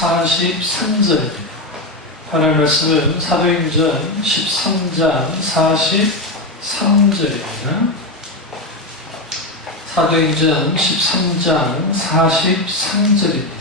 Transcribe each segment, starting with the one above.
43절입니다. 하나님 말씀은 사도행전 13장 43절입니다. 사도행전 13장 43절입니다.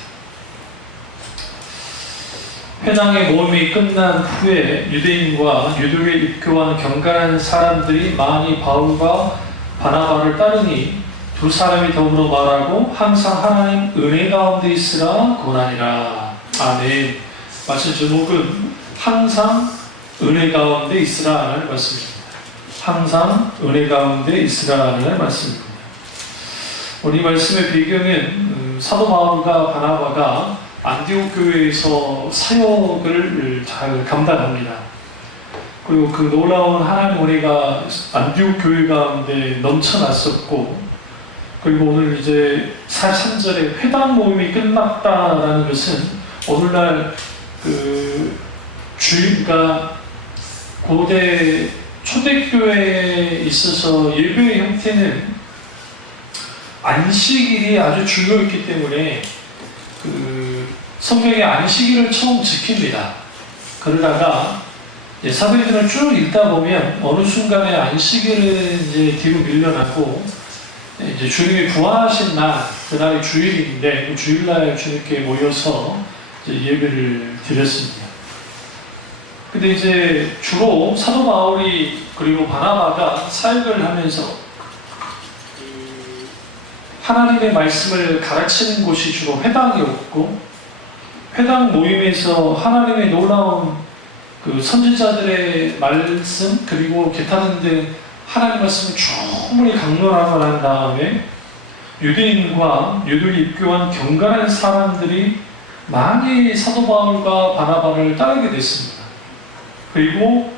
회당의 모임이 끝난 후에 유대인과 유대교에 입교한 경건한 사람들이 많이 바울과 바나바를 따르니 두 사람이 더불어 말하고 항상 하나님 은혜 가운데 있으라 고하니라. 아멘. 말씀 제목은 항상 은혜 가운데 있으라는 말씀입니다. 항상 은혜 가운데 있으라는 말씀입니다. 오늘 이 말씀의 배경은 사도 바울과 바나바가 안디옥 교회에서 사역을 잘 감당합니다. 그리고 그 놀라운 하나님 은혜가 안디옥 교회 가운데 넘쳐났었고, 그리고 오늘 이제 43절에 회당 모임이 끝났다라는 것은 오늘날 그러니까 고대 초대교회에 있어서 예배의 형태는 안식일이 아주 중요했기 때문에 성경의 안식일을 처음 지킵니다. 그러다가 사도행전을 쭉 읽다 보면 어느 순간에 안식일은 이제 뒤로 밀려나고 이제 주님이 부활하신 날, 그날이 주일인데 그 주일날 주님께 모여서 이제 예배를 드렸습니다. 근데 이제 주로 사도 바울이 그리고 바나바가 사역을 하면서 하나님의 말씀을 가르치는 곳이 주로 회당이었고, 회당 모임에서 하나님의 놀라운 그 선지자들의 말씀 그리고 기타등등 하나님 말씀을 충분히 강론하고 난 다음에 유대인과 유대교에 입교한 경건한 사람들이 많이 사도 바울과 바나바를 따르게 됐습니다. 그리고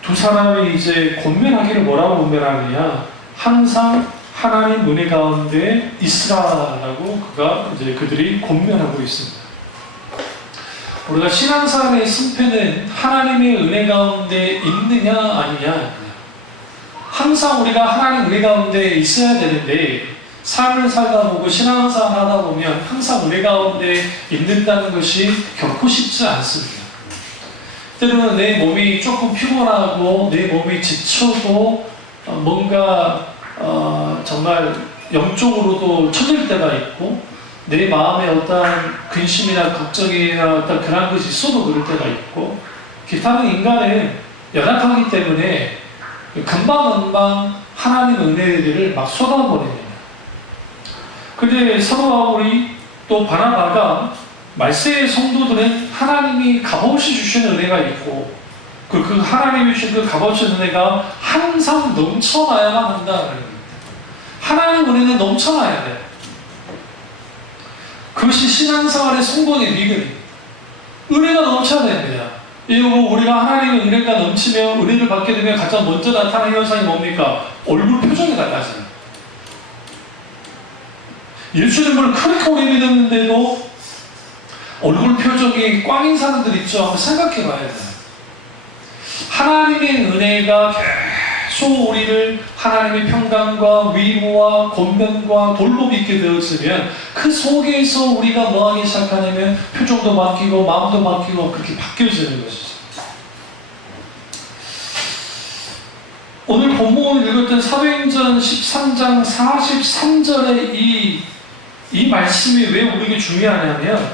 두 사람이 이제 권면하기를 뭐라고 권면하느냐, 항상 하나님 은혜 가운데 있으라라고 그들이 권면하고 있습니다. 우리가 신앙생활의 승패는 하나님의 은혜 가운데 있느냐 아니냐, 항상 우리가 하나님 은혜 가운데 있어야 되는데 삶을 살다 보고 신앙생활 하다 보면 항상 은혜 가운데 있는다는 것이 결코 쉽지 않습니다. 때로는 내 몸이 조금 피곤하고 내 몸이 지쳐도 뭔가 정말 영적으로도 처질 때가 있고, 내 마음에 어떤 근심이나 걱정이나 어떤 그런 것이 있어도 그럴 때가 있고, 기타는 인간은 연약하기 때문에 금방금방 하나님 은혜들을 막 쏟아버립니다. 근데 사도 바울이 또 바나바가 말세의 성도들은 하나님이 값없이 주시는 은혜가 있고, 그 하나님이 주신 그 값없이 은혜가 항상 넘쳐나야만 한다는 겁니다. 하나님 은혜는 넘쳐나야 돼요. 그것이 신앙생활의 성공의 비결입니다. 은혜가 넘쳐야 됩니다. 우리가 하나님의 은혜가 넘치면, 은혜를 받게 되면 가장 먼저 나타나는 현상이 뭡니까? 얼굴 표정이 달라져요. 예수님을 그렇게 오래 믿었는데도 얼굴 표정이 꽝인 사람들 있죠? 한번 생각해 봐야 돼요. 하나님의 은혜가 계속 우리를 하나님의 평강과 위로와 권면과 돌봄이 있게 되었으면 그 속에서 우리가 뭐하기 시작하냐면 표정도 바뀌고 마음도 바뀌고 그렇게 바뀌어지는 것이죠. 오늘 본문을 읽었던 사도행전 13장 43절의 이 말씀이 왜 우리에게 중요하냐면,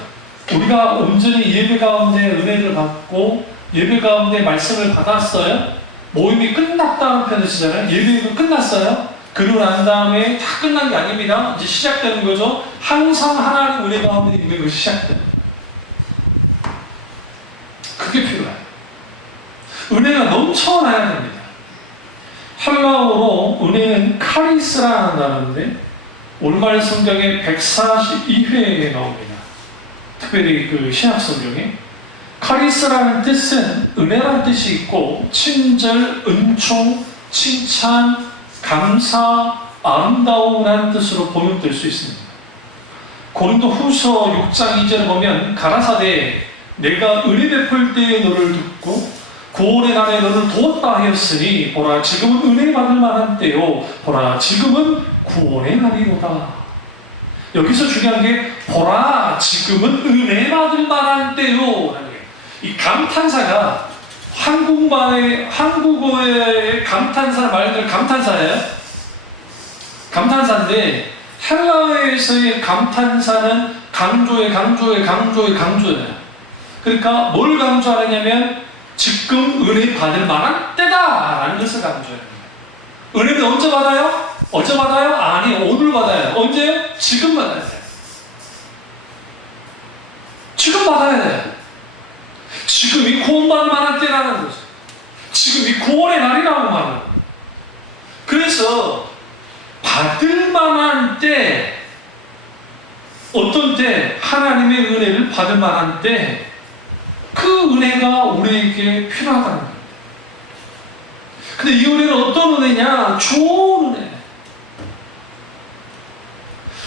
우리가 온전히 예배 가운데 은혜를 받고 예배 가운데 말씀을 받았어요. 모임이 끝났다는 표현을 쓰잖아요. 예배가 끝났어요. 그러고 난 다음에 다 끝난 게 아닙니다. 이제 시작되는 거죠. 항상 하나님 은혜 가운데 있는 것이 시작됩니다. 그게 필요해요. 은혜가 넘쳐나야 됩니다. 헬라어로 은혜는 카리스라는 단어인데 올바른 성경에 142회에 나옵니다. 특별히 그 신약 성경에 카리스라는 뜻은 은혜라는 뜻이 있고, 친절, 은총, 칭찬, 감사, 아름다움이라는 뜻으로 번역될 수 있습니다. 고린도 후서 6장 2절에 보면 가라사대 내가 은혜 베풀 때에 너를 듣고 구원의 날에 너를 도왔다 하였으니 보라 지금은 은혜 받을 만한 때요 보라 지금은 구원의 날이로다. 여기서 중요한 게 보라 지금은 은혜 받을 만한 감탄사가 한국어의 감탄사 말들 감탄사예요. 감탄사인데 헬라어에서의 감탄사는 강조예요. 그러니까 뭘 강조하느냐면 지금 은혜 받을 만한 때다라는 것을 강조해요. 은혜는 언제 받아요? 어제 받아요? 아니, 오늘 받아요. 언제요? 지금 받아야 돼요. 지금 받아야 돼요. 지금이 구원받을 만한 때라는 거죠. 지금이 구원의 날이라고 말하는 거예요. 그래서 받을 만한 때, 어떤 때 하나님의 은혜를 받을 만한 때, 그 은혜가 우리에게 필요하다는 거예요. 근데 이 은혜는 어떤 은혜냐? 좋은 은혜.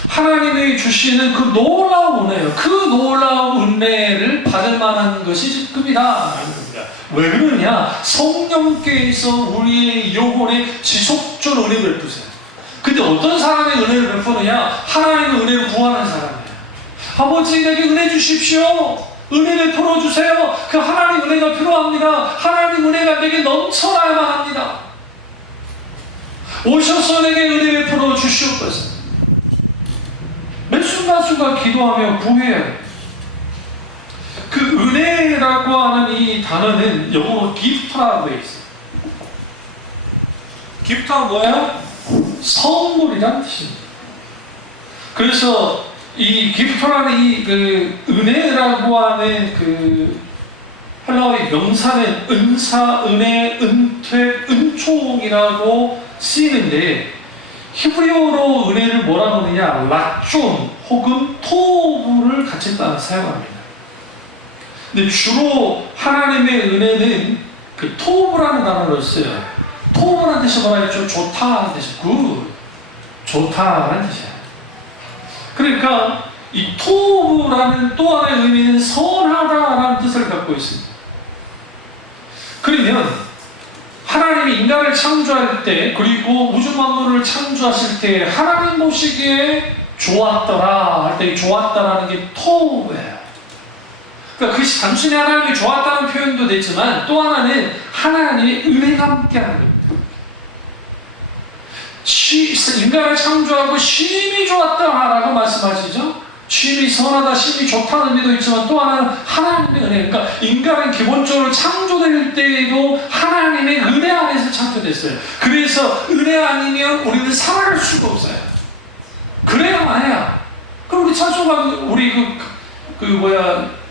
하나님이 주시는 그 놀라운 은혜예요. 그 놀라운 은혜를 받을 만한 것이 지금이다. 왜 그러냐? 성령께서 우리의 영혼에 지속적으로 은혜를 베푸세요. 근데 어떤 사람의 은혜를 베푸느냐? 하나님의 은혜를 구하는 사람이에요. 아버지, 내게 은혜 주십시오. 은혜를 풀어주세요. 그 하나님 은혜가 필요합니다. 하나님 은혜가 내게 넘쳐나야만 합니다. 오셔서 내게 은혜를 풀어주시옵소서. 몇 순간순간 기도하며 구해야 해요. 그 은혜라고 하는 이 단어는 영어로 기프트라고 되어 있어요. 기프트가 뭐예요? 선물이라는 뜻입니다. 그래서 이 기프트라는 이 은혜라고 하는 그 헬라어의 명사는 은사, 은혜, 은퇴, 은총이라고 쓰이는데 히브리어로 은혜를 뭐라고 하느냐? 라존 혹은 토부를 같이 사용합니다. 근데 주로 하나님의 은혜는 그 토부라는 단어를 써요. 토부라는 뜻이 뭐라 했죠? 좋다는 뜻이 굿, 좋다라는 뜻이에요. 그러니까 이 토부라는 또 하나의 의미는 선하다라는 뜻을 갖고 있습니다. 그러면 하나님이 인간을 창조할 때, 그리고 우주 만물을 창조하실 때 하나님 보시기에 좋았더라 할 때 좋았다라는 게 토부예요. 그러니까 그것이 단순히 하나님이 좋았다는 표현도 되지만 또 하나는 하나님의 은혜가 함께하는 겁니다. 인간을 창조하고 심히 좋았다라고 말씀하시죠. 심히 선하다, 심히 좋다는 의미도 있지만 또 하나는 하나님의 은혜. 그러니까 인간은 기본적으로 창조될 때에도 하나님의 은혜 안에서 창조됐어요. 그래서 은혜 아니면 우리는 살아갈 수가 없어요. 그래야만 해야. 그럼 우리 찬송가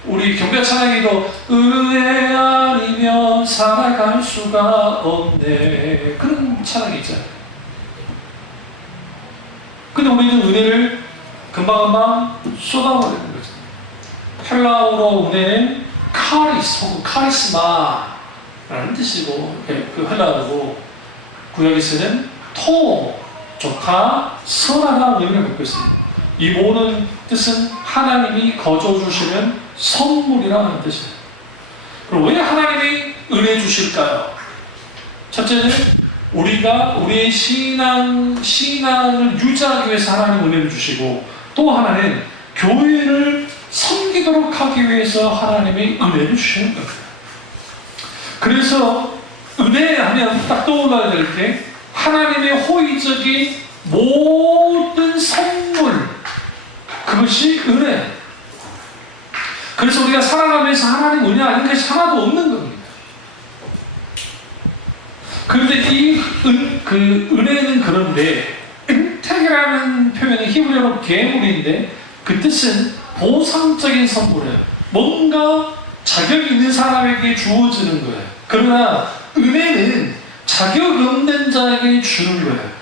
우리 경배 찬양에도 은혜 아니면 살아갈 수가 없네, 그런 찬양이 있잖아요. 근데 우리는 은혜를 금방금방 쏟아버리는 거죠. 헬라어로 은혜는 카리스 혹은 카리스마라는 뜻이고, 그 헬라어고, 구약에서는 좋다, 선하다는 의미를 갖고 있습니다. 이 모든 뜻은 하나님이 거저주시는 선물이라는 뜻이에요. 그럼 왜 하나님이 은혜 주실까요? 첫째는 우리가 우리의 신앙을 유지하기 위해서 하나님 은혜를 주시고, 또 하나는 교회를 섬기도록 하기 위해서 하나님이 은혜를 주시는 겁니다. 그래서 은혜하면 딱 떠올라야 될 게 하나님의 호의적인 모든 선물, 그것이 은혜. 그래서 우리가 살아가면서 하나님 은혜 아닌 것이 하나도 없는 겁니다. 그런데 은혜는 그런데 은택이라는 표현은 히브리어로 계물인데 그 뜻은 보상적인 선물이에요. 뭔가 자격 있는 사람에게 주어지는 거예요. 그러나 은혜는 자격 없는 자에게 주는 거예요.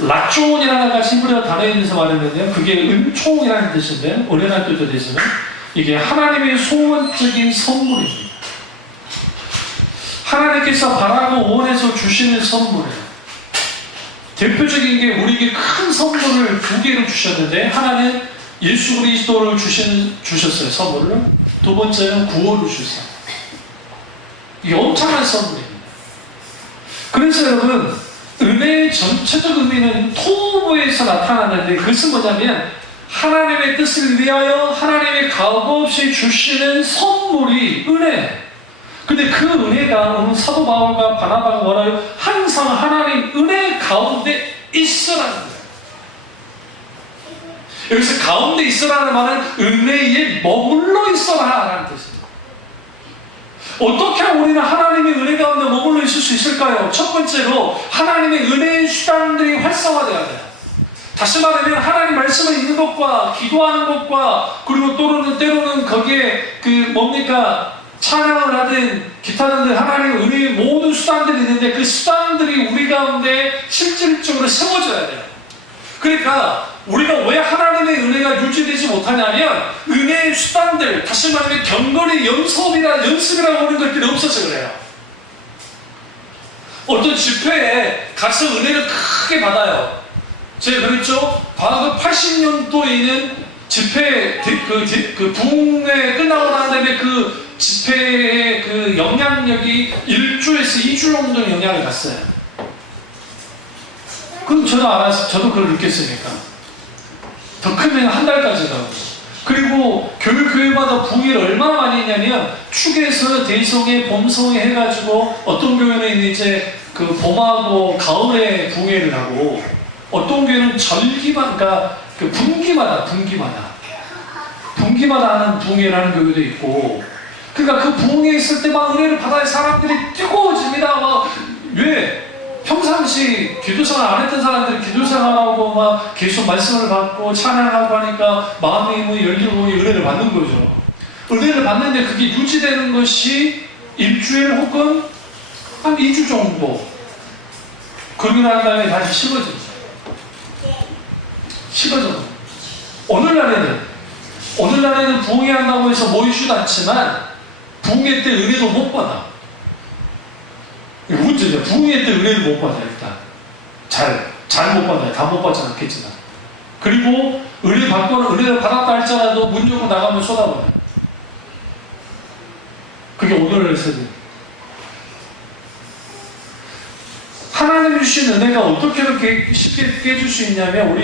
라존이라는 것이 히브리어 단어에 대해서 말했는데요. 그게 은총이라는 뜻인데, 오래날 뜻도 되지만 이게 하나님의 소원적인 선물입니다. 하나님께서 바라고 원해서 주시는 선물이에요. 대표적인 게 우리에게 큰 선물을 두 개를 주셨는데, 하나는 예수 그리스도를 주셨어요, 선물을. 두 번째는 구원을 주셨어요. 이게 엄청난 선물입니다. 그래서 여러분, 은혜의 전체적 의미는 토부에서 나타나는데, 그것은 뭐냐면 하나님의 뜻을 위하여 하나님이 값없이 주시는 선물이 은혜. 근데 그 은혜가 오늘 사도 바울과 바나바가 뭐라요? 항상 하나님 은혜 가운데 있으라는 거예요. 여기서 가운데 있으라는 말은 은혜에 머물러 있어라라는 뜻입니다. 어떻게 우리는 하나님의 은혜 가운데 머물러 있을 수 있을까요? 첫 번째로 하나님의 은혜의 수단들이 활성화되어야 돼요. 다시 말하면 하나님 말씀을 읽는 것과 기도하는 것과 그리고 때로는 거기에 찬양을 하든 기타 등등 하나님의 은혜의 모든 수단들이 있는데 그 수단들이 우리 가운데 실질적으로 세워져야 돼요. 그러니까 우리가 왜 하나님의 은혜가 유지되지 못하냐면 은혜의 수단들, 다시 말하면 경건의 연습이라고 하는 것들이 없어서 그래요. 어떤 집회에 가서 은혜를 크게 받아요. 제가 그랬죠? 과거 80년도에는 집회 그 부흥회 끝나고 난 다음에 그 집회의 그 영향력이 1주에서 2주 정도 영향을 갔어요. 그럼 저도 그걸 느꼈으니까. 더 크면 한 달까지 가고. 그리고 교회마다 부흥회를 얼마나 많이 했냐면 축에서 대성회, 봄성회 해가지고 어떤 교회는 이제 그 봄하고 가을에 부흥회를 하고 어떤 교회는 절기만, 그러니까 그 분기마다 하는 부흥회를 하는 교회도 있고. 그러니까 그 부흥회 있을 때만 은혜를 받아야 사람들이 뜨거워집니다. 왜? 평상시 기도생활 안 했던 사람들이 기도생활하고 막 계속 말씀을 받고 찬양하고 하니까 마음의 문이 열리고 은혜를 받는 거죠. 은혜를 받는데 그게 유지되는 것이 일주일 혹은 한 2주 정도. 그러고 난 다음에 다시 식어져. 오늘날에는 부흥회 한다고 해서 모이지도 않지만 부흥회 때 은혜도 못 받아. 이게 문제죠. 부흥회 때 은혜를 못 받아, 일단. 잘 못 받아요. 다 못 받지 않겠지만. 그리고 은혜를 받았다 할지라도 문 열고 나가면 쏟아버려요. 그게 오늘날 세대. 하나님이 주신 은혜가 어떻게 이렇게 쉽게 깨질 수 있냐면,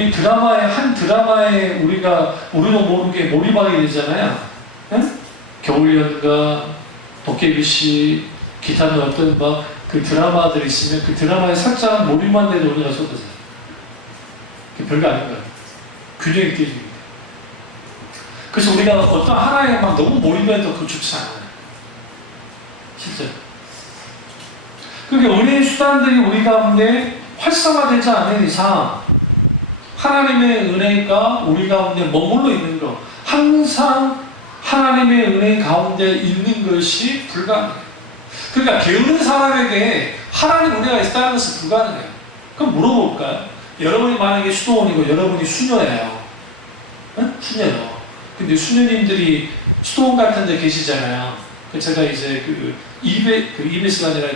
한 드라마에 우리도 모르게 몰입하게 되잖아요. 응? 겨울연가, 도깨비씨, 기타는 어떤 그 드라마들이 있으면 그 드라마에 살짝 몰입만 돼도 은혜가 쏟아져요. 별거 아닌 거예요. 균형이 깨집니다. 그래서 우리가 어떤 하나에 너무 몰입해도 그거 좋지 않아요. 실제로. 그러니까 은혜의 수단들이 우리 가운데 활성화되지 않는 이상 하나님의 은혜가 우리 가운데 머물러 있는 것, 항상 하나님의 은혜 가운데 있는 것이 불가능해요. 그러니까 게으른 사람에게 하나님 은혜가 있다는 것은 불가능해요. 그럼 물어볼까요? 여러분이 만약에 수도원이고 여러분이 수녀예요. 응? 수녀요. 근데 수녀님들이 수도원 같은 데 계시잖아요. 제가 이제 EBS가 아니라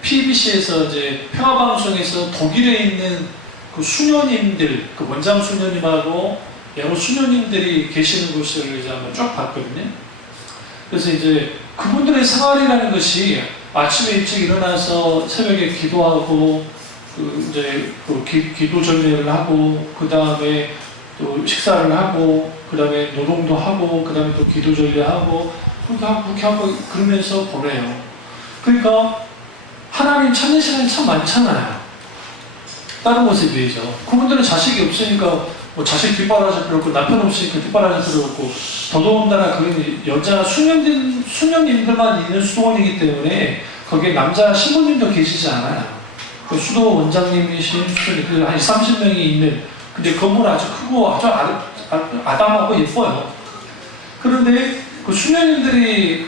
PBC에서 이제 평화방송에서 독일에 있는 그 수녀님들, 그 원장 수녀님하고 여러 수녀님들이 계시는 곳을 이제 한번 쭉 봤거든요. 그래서 이제 그분들의 생활이라는 것이 아침에 일찍 일어나서 새벽에 기도하고, 기도 전례를 하고, 그 다음에 또 식사를 하고, 그 다음에 노동도 하고, 그 다음에 또 기도 전례하고, 그렇게 하고, 그러면서 보내요. 그러니까, 하나님 찾는 시간이 참 많잖아요. 다른 것에 비해서. 그분들은 자식이 없으니까, 자식 뒷바라지 필요 없고, 남편 없으니까 뒷바라지 필요 없고, 더더군다나 그런 여자 수녀님들만 있는 수도원이기 때문에, 거기에 남자 신부님도 계시지 않아요. 그 수도 원장님이신 수녀님, 한 30명이 있는, 근데 건물 아주 크고 아주 아담하고 예뻐요. 그런데 그 수녀님들이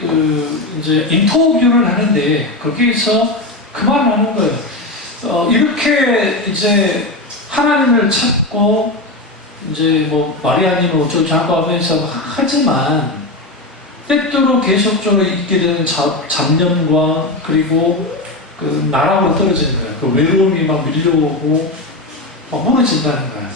이제 인터뷰를 하는데, 거기에서 그 말을 하는 거예요. 이렇게 이제 하나님을 찾고, 이제 마리아님은 어쩌고 하면서 하지만, 때때로 계속적으로 있게 되는 잡념과, 그리고 그 나락으로 떨어지는 거예요. 그 외로움이 밀려오고, 무너진다는 거예요.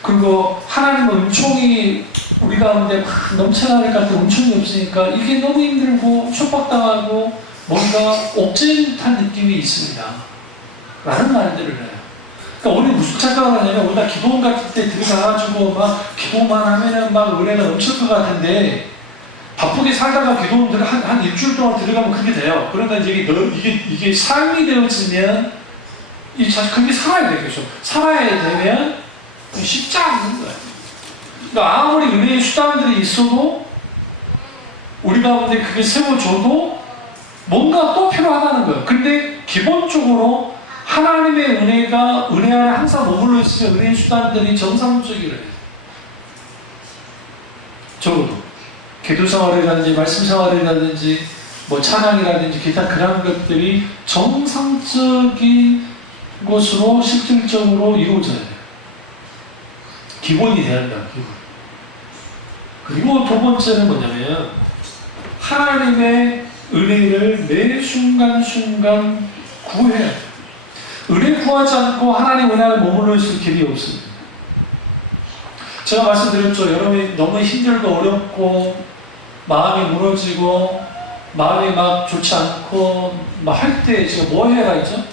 그리고 하나님의 은총이 우리 가운데 넘쳐나갈 것 같은 은총이 없으니까 이게 너무 힘들고, 촉박당하고, 뭔가 옥죄인 듯한 느낌이 있습니다. 라는 말들을 해요. 그러니까 우리 무슨 착각을 하냐면 우리가 기도원 같은 때 들어가가지고 막 기도만 하면은 막 은혜가 넘칠 것 같은데 바쁘게 살다가 기도원 한 일주일 동안 들어가면 그게 돼요. 그러나 이제 이게 삶이 되어지면 그게 살아야 돼. 계속 살아야 되면 쉽지 않는 거예요. 그러니까 아무리 은혜의 수단들이 있어도 우리 가운데 그게 세워줘도 뭔가 또 필요하다는 거예요. 근데 기본적으로 하나님의 은혜 안에 항상 머물러 있으면 은혜의 수단들이 정상적이래요. 적어도 기도 생활이라든지 말씀 생활이라든지 뭐 찬양이라든지 기타 그런 것들이 정상적인 것으로 실질적으로 이루어져야 돼요. 기본이 돼야 한다. 기본. 그리고 두 번째는 뭐냐면 하나님의 은혜를 매 순간순간 구해야 돼요. 은혜 구하지 않고 하나님 은혜 안에 머물러 있을 길이 없습니다. 제가 말씀드렸죠. 여러분이 너무 힘들고 어렵고 마음이 무너지고 마음이 막 좋지 않고 막 할 때 지금 뭐 해야 했죠?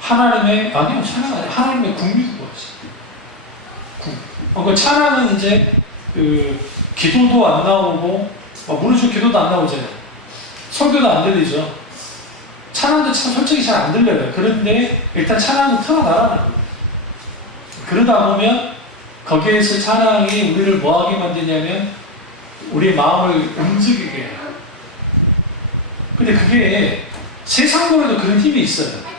하나님의 궁유 구하지. 그 찬양은 이제 기도도 안 나오고 무너지고 기도도 안 나오잖아요. 설교도 안 들리죠. 찬양도 참 솔직히 잘 안 들려요. 그런데 일단 찬양은 틀어나라는 거예요. 그러다 보면 거기에서 찬양이 우리를 뭐하게 만드냐면 우리의 마음을 움직이게 해요. 근데 그게 세상으로도 그런 힘이 있어요.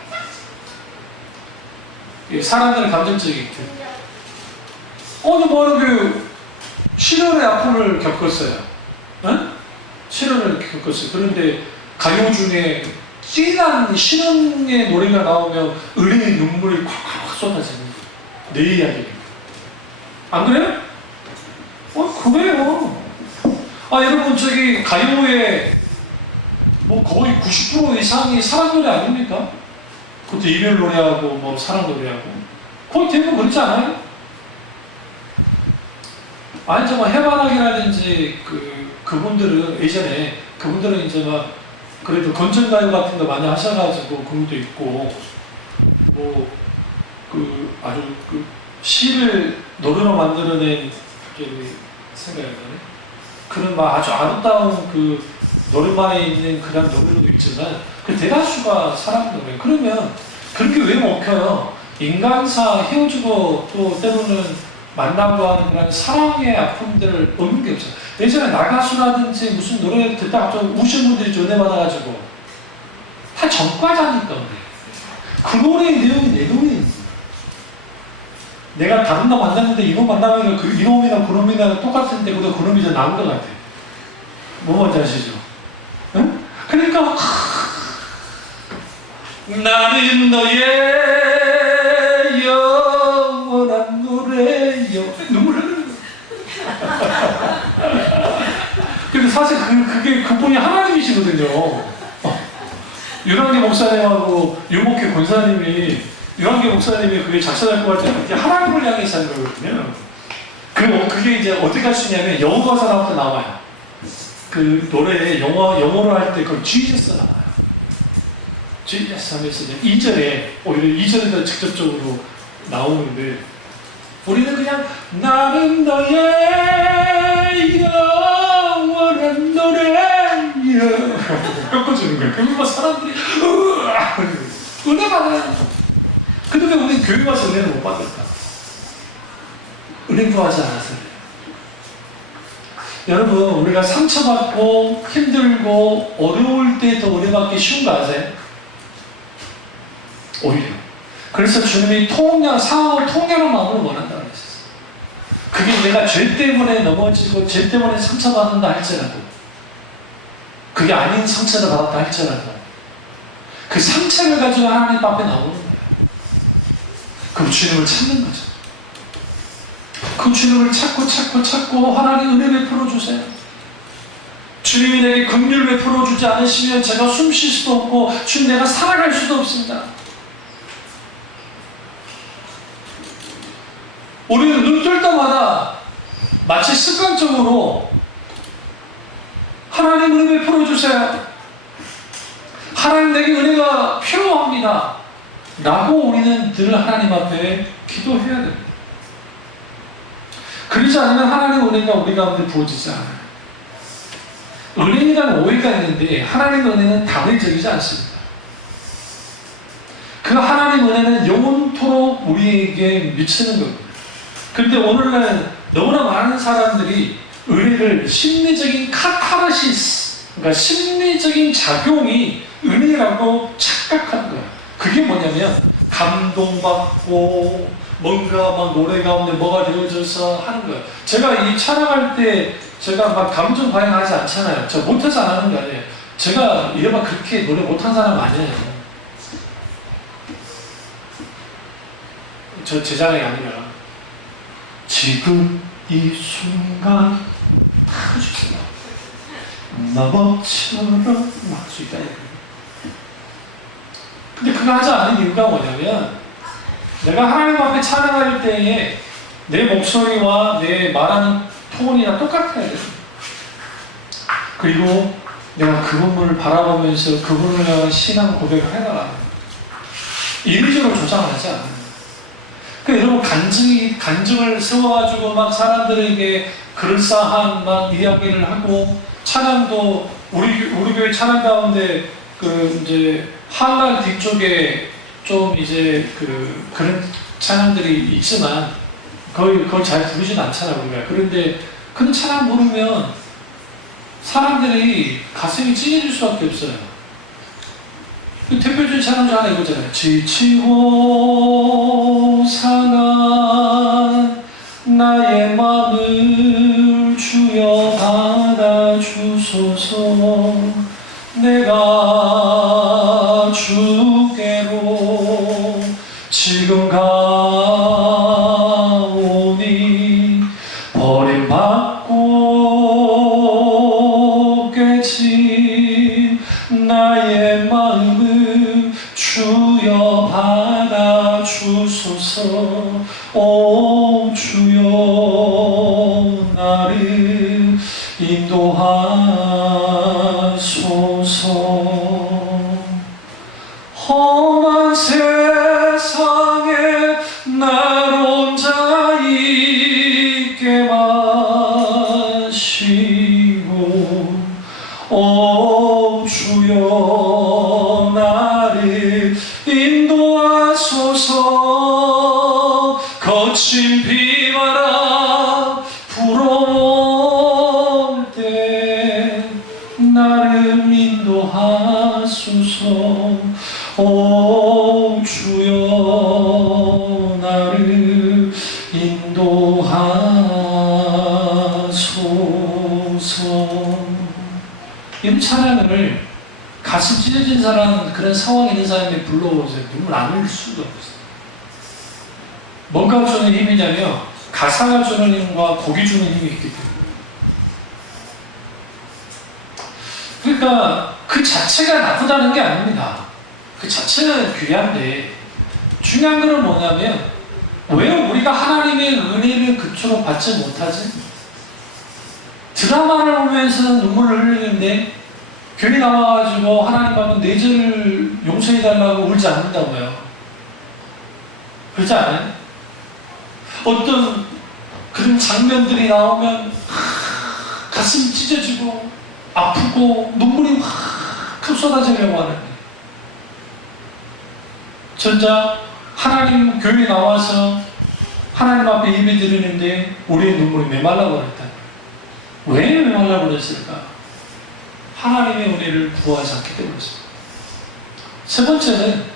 사람들은 감정적이고 뭐 이렇게 실현의 아픔을 겪었어요. 응? 실현을 겪었어요. 그런데 가요 중에 찐한 신앙의 노래가 나오면 은혜의 눈물이 콱콱 쏟아지는 거예요. 내 이야기입니다. 안 그래요? 그래요. 여러분 저기 가요의 뭐 거의 90% 이상이 사랑 노래 아닙니까? 그것도 이별 노래하고 뭐 사랑 노래하고 거의 대부분 그렇지 않아요? 아니 정말 해바라기라든지 그분들은 예전에 그분들은 이제 막 그래도 건전가요 같은 거 많이 하셔가지고 그런 것도 있고 아주 시를 노래로 만들어낸 생각이 나네. 그런 막 아주 아름다운 노래방에 있는 그런 노래도 있지만 대다수가 사랑 노래. 그러면 그렇게 왜 먹혀요? 인간사 헤어지고 또 때로는 만나고 하는 그런 사랑의 아픔들을 없는 게 없어요. 예전에 나가수라든지 무슨 노래 듣다가 좀 우신 분들이 전해받아가지고 다 전과자니까 그 노래의 내용이 내 노래입니다. 내가 다른 놈 만났는데 이놈 만나면 이놈이나 그놈이나 똑같은데 그놈이 더 나은 것 같아. 뭐 뭔지 아시죠? 응? 그러니까 나는 너의 영원한 노래요. 눈물 흘리는 거야. 근데 사실 그분이 하나님이시거든요. 유랑기 목사님하고 유목회 권사님이 유랑기 목사님이 그게 작사할 것 같을 때 하나님을 향해서 하는 거거든요. 그게 이제 어떻게 할 수 있냐면 영어 가사부터 나와요. 그 노래에 영어로 할 때 그 Jesus 나와요. Jesus 하면서 이제 2절에 오히려 2절에 직접적으로 나오는데 우리는 그냥 나는 너의 영원한 노래야 꺾어주는 거예요. 그러면 사람들이 은혜 받아요. 근데 왜 우리는 교회 와서 은혜를 못 받을까? 은혜 구하지 않아서 여러분 우리가 상처받고 힘들고 어려울 때 더 은혜 받기 쉬운 거 아세요? 오히려. 그래서 주님이 상황을 통렬한 마음으로 원한다고 했었어요. 그게 내가 죄 때문에 넘어지고 죄 때문에 상처받는다 할지라도 그게 아닌 상처를 받았다 할지라도 그 상처를 가지고 하나님 앞에 나오는 거예요. 그럼 주님을 찾는 거죠. 그 주님을 찾고 하나님 은혜 베풀어 주세요. 주님이 내게 긍휼 베풀어 주지 않으시면 제가 숨 쉴 수도 없고 주님 내가 살아갈 수도 없습니다. 우리는 눈 뜰 때마다 마치 습관적으로 하나님 은혜 베풀어 주세요. 하나님 내게 은혜가 필요합니다. 라고 우리는 늘 하나님 앞에 기도해야 됩니다. 그러지 않으면 하나님의 은혜가 우리 가운데 부어지지 않아요. 은혜라는 오해가 있는데 하나님의 은혜는 다회적이지 않습니다. 그 하나님 은혜는 영원토록 우리에게 미치는 겁니다. 그런데 오늘날 너무나 많은 사람들이 은혜를 심리적인 카타르시스, 그러니까 심리적인 작용이 은혜라고 착각하는 거예요. 그게 뭐냐면 감동받고 뭔가 막 노래 가운데 뭐가 되어져서 하는 거예요. 제가 이 찬양할 때 제가 막 감정 반응하지 않잖아요. 저 못해서 안 하는 게 아니에요. 제가 이래봐 그렇게 노래 못한 사람 아니에요. 저 제 자랑이 아니라 지금 이 순간 다 주세요. 마법처럼 막 수 있다. 근데 그거 하지 않는 이유가 뭐냐면 내가 하나님 앞에 찬양할 때에 내 목소리와 내 말하는 톤이랑 똑같아야 돼요. 그리고 내가 그분을 바라보면서 그분을 향한 신앙 고백을 해나가는 거예요. 이미지로 조장하지 않아요. 그러니까 여러분 간증을 세워가지고 막 사람들에게 그럴싸한 막 이야기를 하고 찬양도 우리 교회 찬양 가운데 그 이제 한날 뒤쪽에 좀 이제 그런 찬양들이 있지만 그걸 잘 부르진 않잖아 우리가. 그런데 그런 찬양 부르면 사람들이 가슴이 찢어질 수밖에 없어요. 그 대표적인 찬양 중 하나 이거잖아요. 지치고 상한 나의 마음을 주여 받아주소서. 내가 주께로 지금 가오니 버림받고 깨진 나의 마음을 주여 받아주소서. 오 주여 나를 인도하소서. 험한 세상에 날 혼자 있게 마시고 오 주여 나를 인도하소서. 거친 비바람 불어올 때 나를 인도하소서. 오 주여 나를 인도하소서. 이 찬양을 가슴 찢어진 사람, 그런 상황에 있는 사람이 불러오세요. 눈물 안 흘릴 수도 없어요. 뭔가 주는 힘이냐면 가사가 주는 힘과 곡이 주는 힘이 있기 때문에. 그러니까 그 자체가 나쁘다는 게 아닙니다. 그 자체는 귀한데 중요한 것은 뭐냐면 왜 우리가 하나님의 은혜를 그처럼 받지 못하지? 드라마를 보면서 눈물을 흘리는데 교회 나와가지고 하나님 가면 내 죄를 용서해달라고 울지 않는다고요. 그렇지 않아요? 어떤 그런 장면들이 나오면 가슴이 찢어지고 아프고 눈물이 확 쏟아지려고 하는데 전자 하나님 교회에 나와서 하나님 앞에 예배 드리는데 우리의 눈물이 메말라 버렸다. 왜 메말라 버렸을까? 하나님의 은혜를 구하지 않기 때문이었습니다. 세 번째는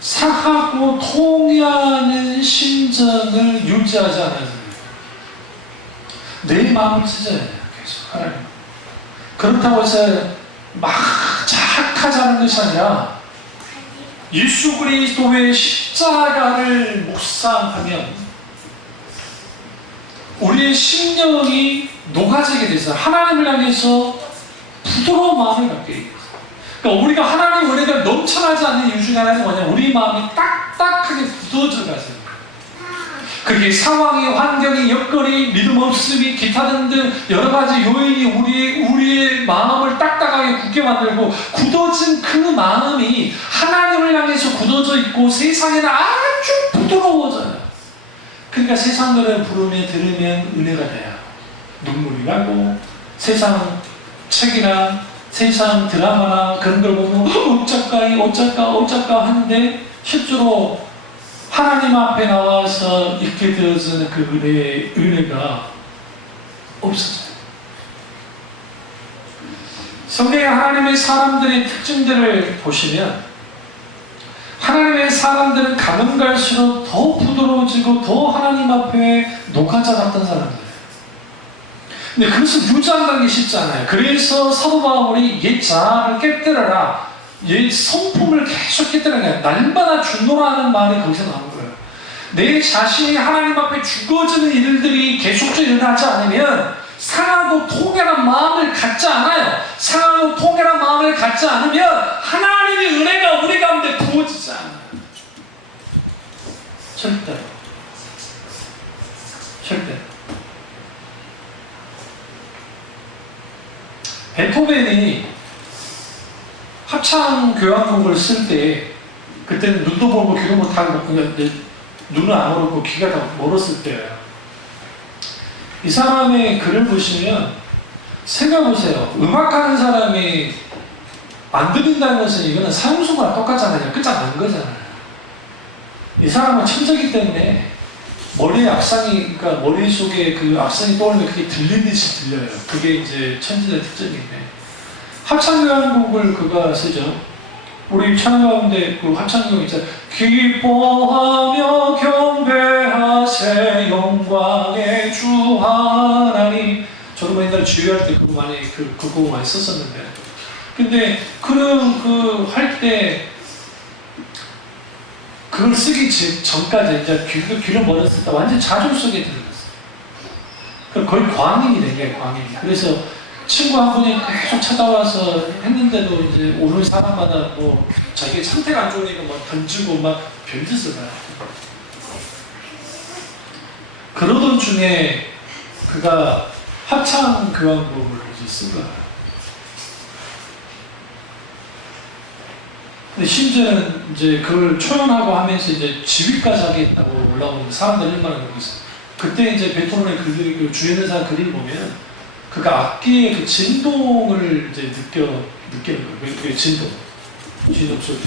상하고 통해하는 심정을 유지하지 않아야 됩니다. 내 마음을 찢어야 돼요. 계속 하나님. 그렇다고 해서 막 자학하자는 것이 아니라 예수 그리스도의 십자가를 묵상하면 우리의 심령이 녹아지게 돼서 하나님을 향해서 부드러운 마음을 갖게 돼요. 그러니까 우리가 하나님의 은혜가 넘쳐나지 않는 이유 중에 하나는 뭐냐면 우리 마음이 딱딱하게 굳어져 가세요. 그게 상황이, 환경이, 여건이, 믿음 없음이, 기타 등등 여러 가지 요인이 우리의 마음을 딱딱하게 사랑에 굳게 만들고 굳어진 그 마음이 하나님을 향해서 굳어져 있고 세상에는 아주 부드러워져요. 그러니까 세상 노래 부르며 들으면 은혜가 돼요. 눈물이 나고 세상 책이나 세상 드라마나 그런 걸 보면 어쩔까 하는데 실제로 하나님 앞에 나와서 있게 되어지는 그 은혜가 없어져요. 성경에 하나님의 사람들의 특징들을 보시면 하나님의 사람들은 가면 갈수록 더 부드러워지고 더 하나님 앞에 녹아자랐던 사람들이에요. 근데 그것을 유지한다는 게 쉽지 않아요. 그래서 사도 바울이 옛 자아를 깨뜨려라, 옛 성품을 계속 깨뜨려라, 날마다 죽노라 하는 말이 거기서 나온 거예요. 내 자신이 하나님 앞에 죽어지는 일들이 계속적으로 일어나지 않으면 상하고 통렬한 마음을 갖지 않아요. 상하고 통렬한 마음을 갖지 않으면 하나님의 은혜가 우리 가운데 부어지지 않아요. 절대로. 베토벤이 합창 교향곡을 쓸 때, 그때는 눈도 멀고 귀도 못하고 눈은 안 멀었고 귀가 다 멀었을 때예요. 이 사람의 글을 보시면 생각해보세요. 음악하는 사람이 안 들린다는 것은 이거는 사형수가 똑같잖아요. 끝장난 거잖아요. 이 사람은 천재이기 때문에 머리에 악상이, 그러니까 머릿속에 그 악상이 떠오르면 그게 들리듯이 들려요. 그게 이제 천재의 특징인데, 합창교향곡을 그가 쓰죠. 우리 찬양 가운데 그 합창교향 있잖아요. 기뻐하며 경배하세 영광의 주 하나님. 저도 옛날에 주의할 때 그거 많이 그거 많이 썼었는데, 근데 그런 할 때 그걸 쓰기 전까지 이제 귀를 멀었을 때 완전 자존 속에 들어갔어요. 거의 광인이 된 거예요, 광인이. 그래서 친구 한 분이 계속 찾아와서 했는데도 이제 오는 사람마다 뭐 자기 상태가 안 좋으니까 막 던지고 막 별짓을 해요. 그러던 중에 그가 합창 교향곡을 쓴 거예요. 근데 심지어는 이제 그걸 초연하고 하면서 이제 지휘까지 하겠다고 올라오는 사람들 얼마나 그러고 있어요. 그때 이제 베토벤의 글들이, 주연의 사람 글을 보면 그가 악기의 그 진동을 이제 느껴요. 그 진동 소리.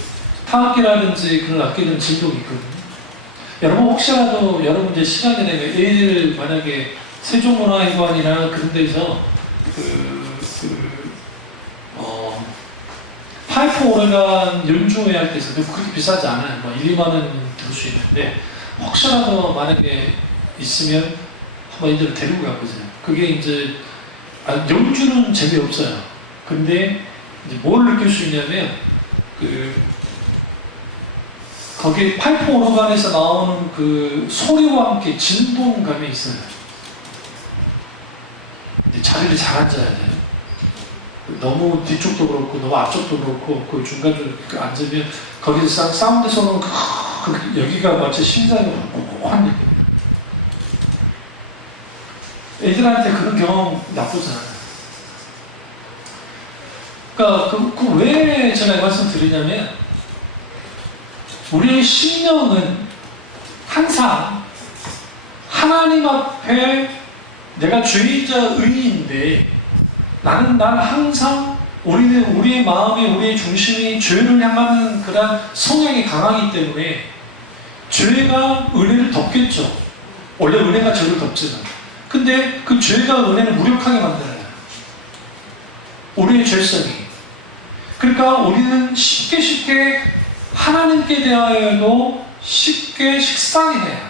타악기라든지 그런 악기는 진동이 있거든요. 여러분 혹시라도 여러분 이제 시간이 되면 애들 만약에 세종문화회관이나 그런 데서 파이프 오르간 연주회 할 때서 그렇게 비싸지 않아요. 뭐 1, 2만 원 들을 수 있는데, 혹시라도 만약에 있으면 한번 애들을 데리고 가보세요. 그게 이제 연주는 재미없어요. 근데 이제 뭘 느낄 수 있냐면 거기 파이프 오르간에서 나오는 그 소리와 함께 진동감이 있어요. 이제 자리를 잘 앉아야 돼요. 너무 뒤쪽도 그렇고 너무 앞쪽도 그렇고 그 중간에 앉으면 거기서 사운드에서는 여기가 마치 심장이 한 느낌. 애들한테 그런 경험 나쁘지 않아요. 그러니까 왜 제가 이 말씀 드리냐면, 우리의 신령은 항상 하나님 앞에 내가 죄인자 의인인데, 나는 항상 우리의 마음이, 우리의 중심이 죄를 향하는 그런 성향이 강하기 때문에 죄가 은혜를 덮겠죠. 원래 은혜가 죄를 덮지는. 근데 그 죄가 은혜를 무력하게 만들어요. 우리의 죄성이. 그러니까 우리는 쉽게 하나님께 대하여도 쉽게 식상이 돼요.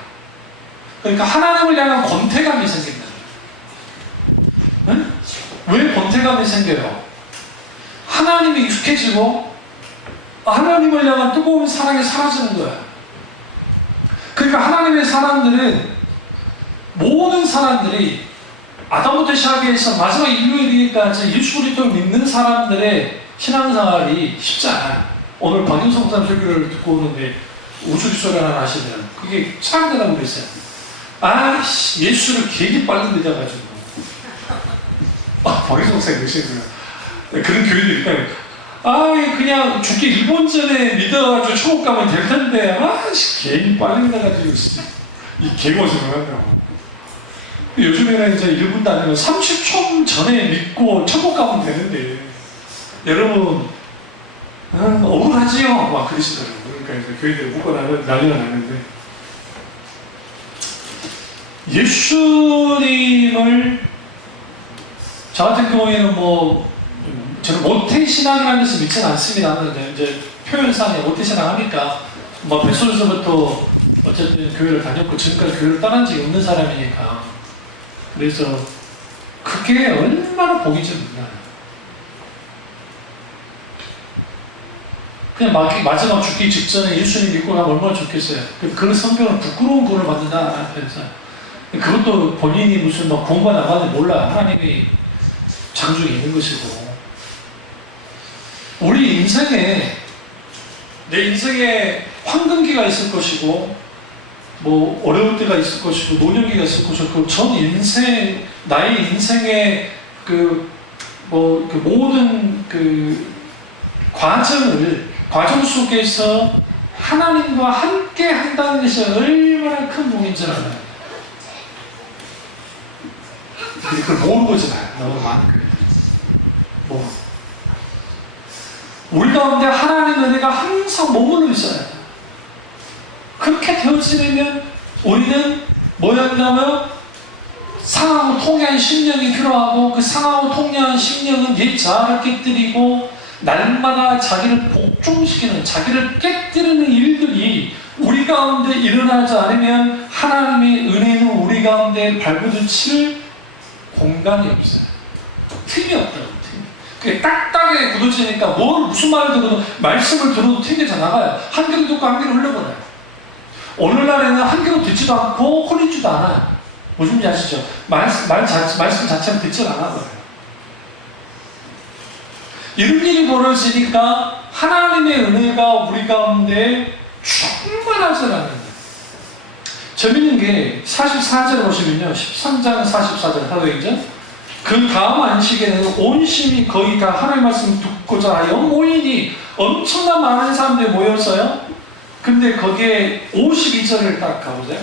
그러니까 하나님을 향한 권태감이 생긴다. 응? 왜 권태감이 생겨요? 하나님이 익숙해지고 하나님을 향한 뜨거운 사랑이 사라지는 거예요. 그러니까 하나님의 사람들은, 모든 사람들이 아담부터 시작해서 마지막 인류에 이르기까지 예수 그리스도를 믿는 사람들의 신앙생활이 쉽지 않아요. 오늘 박윤성 목사님 설교를 듣고 오는데 우스갯소리 하나 하시면 그게 사람들하고 그랬어요. 예수를 되게 빨리 믿어가지고. 박윤성 목사님 그러시는 거예요. 그런 교회들이 있다니까. 그냥 죽기 일본 전에 믿어가지고 천국 가면 될 텐데, 괜히 빨리 믿어가지고, 이 개고생을 한다고. 요즘에는 이제 1분도 아니고 30초 전에 믿고 천국 가면 되는데, 여러분, 억울하지요? 막 그러시더라고요. 그러니까 이제 교회들이 묶고 난리가 났는데, 예수님을, 저 같은 경우에는 저는 모태신앙이라는 것을 믿지는 않습니다. 이제 표현상에 모태신앙 하니까, 뱃속에서부터 어쨌든 교회를 다녔고, 지금까지 교회를 떠난 적이 없는 사람이니까. 그래서, 그게 얼마나 복이 좀 있나요? 그냥 마지막 죽기 직전에 예수님 믿고 가면 얼마나 좋겠어요. 그 성경을 부끄러운 구원을 받는다 앞에서. 그것도 본인이 무슨 구원과 나가는지 몰라. 하나님이 장중에 있는 것이고. 우리 인생에, 내 인생에 황금기가 있을 것이고, 어려울 때가 있을 것이고, 노년기가 있을 것이고, 전 인생, 나의 인생의 모든 과정 속에서 하나님과 함께 한다는 것이 얼마나 큰 복인 줄 알아요. 근데 그걸 모르고 있잖아요. 너무 많은 교회들. 우리 가운데 하나님의 은혜가 항상 머물러 있어야 돼요. 그렇게 되어지려면 우리는 뭐였냐면 상하고 통해한 심령이 필요하고, 그 상하고 통해한 심령은 옛 자아를 깨뜨리고 날마다 자기를 복종시키는, 자기를 깨뜨리는 일들이 우리 가운데 일어나지 않으면 하나님의 은혜는 우리 가운데 발부딪힐 공간이 없어요. 틈이 없다고. 그게 딱딱하게 굳어지니까 무슨 말을 들어도, 말씀을 들어도 튕겨져 나가요. 한 귀로 듣고 한 귀로 흘려버려요. 오늘날에는 한 귀로 듣지도 않고 흘리지도 않아요. 무슨지 아시죠? 말씀 자체는 듣지 않아버려요. 이런 일이 벌어지니까 하나님의 은혜가 우리 가운데 충만하지는 않는다. 재밌는 게 44절 보시면요. 13장 44절 사도행전. 그 다음 안식에는 온 심이 거의 다 하나님의 말씀을 듣고자 하여 모이니 엄청난 많은 사람들이 모였어요. 근데 거기에 52절을 딱 가보세요.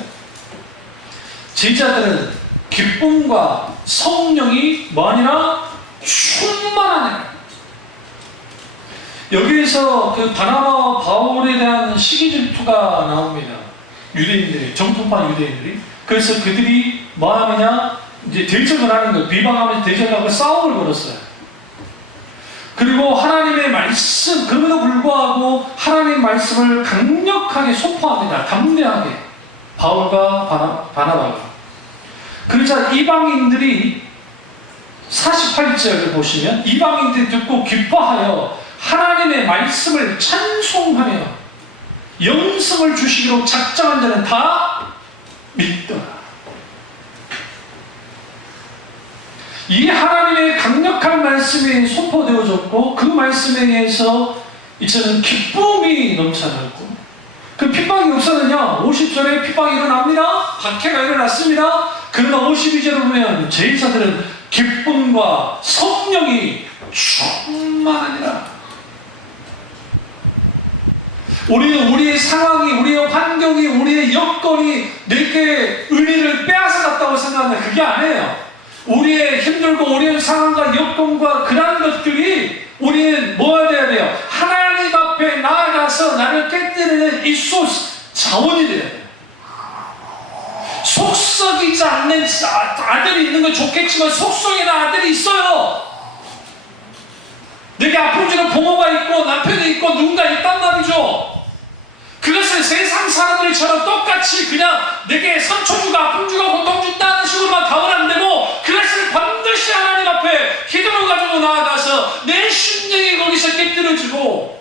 제자들은 기쁨과 성령이 뭐하니라? 충만하니라. 여기에서 그 바나바와 바울에 대한 시기 질투가 나옵니다. 유대인들이, 정통파 유대인들이. 그래서 그들이 뭐하느냐? 이제 대적을 하는 거예요. 비방하면서 대적하고 싸움을 걸었어요. 그리고 하나님의 말씀, 그럼에도 불구하고 하나님의 말씀을 강력하게 선포합니다. 담대하게. 바울과 바나바가. 그러자 이방인들이 48절을 보시면 이방인들이 듣고 기뻐하여 하나님의 말씀을 찬송하며 영성을 주시기로 작정한 자는 다 믿더라. 이 하나님의 강력한 말씀이 선포되어졌고, 그 말씀에 의해서 이제는 기쁨이 넘쳐나고, 그 핍박이 없었느냐? 50절에 핍박이 일어납니다. 박해가 일어났습니다. 그러나 52절을 보면 제자들은 기쁨과 성령이 충만하니라. 우리는 우리의 상황이, 우리의 환경이, 우리의 여건이 내게 은혜를 빼앗아갔다고 생각하면 그게 아니에요. 우리의 힘들고 어려운 상황과 여건과 그런 것들이 우리는 뭐가 돼야 돼요? 하나님 앞에 나아가서 나를 깨뜨리는 이 소스, 자원이 돼야 돼요. 속썩이지 않는 아들이 있는 건 좋겠지만 속썩이는 아들이 있어요. 내게 아픔 주는 부모가 있고 남편이 있고 누군가 있단 말이죠. 그것을 세상 사람들처럼 똑같이 그냥 내게 상처 주고 아픔 주고 고통 준다는 식으로만 가면 안 되고, 그것을 반드시 하나님 앞에 기도를 가지고 나아가서 내 심령이 거기서 깨뜨려지고,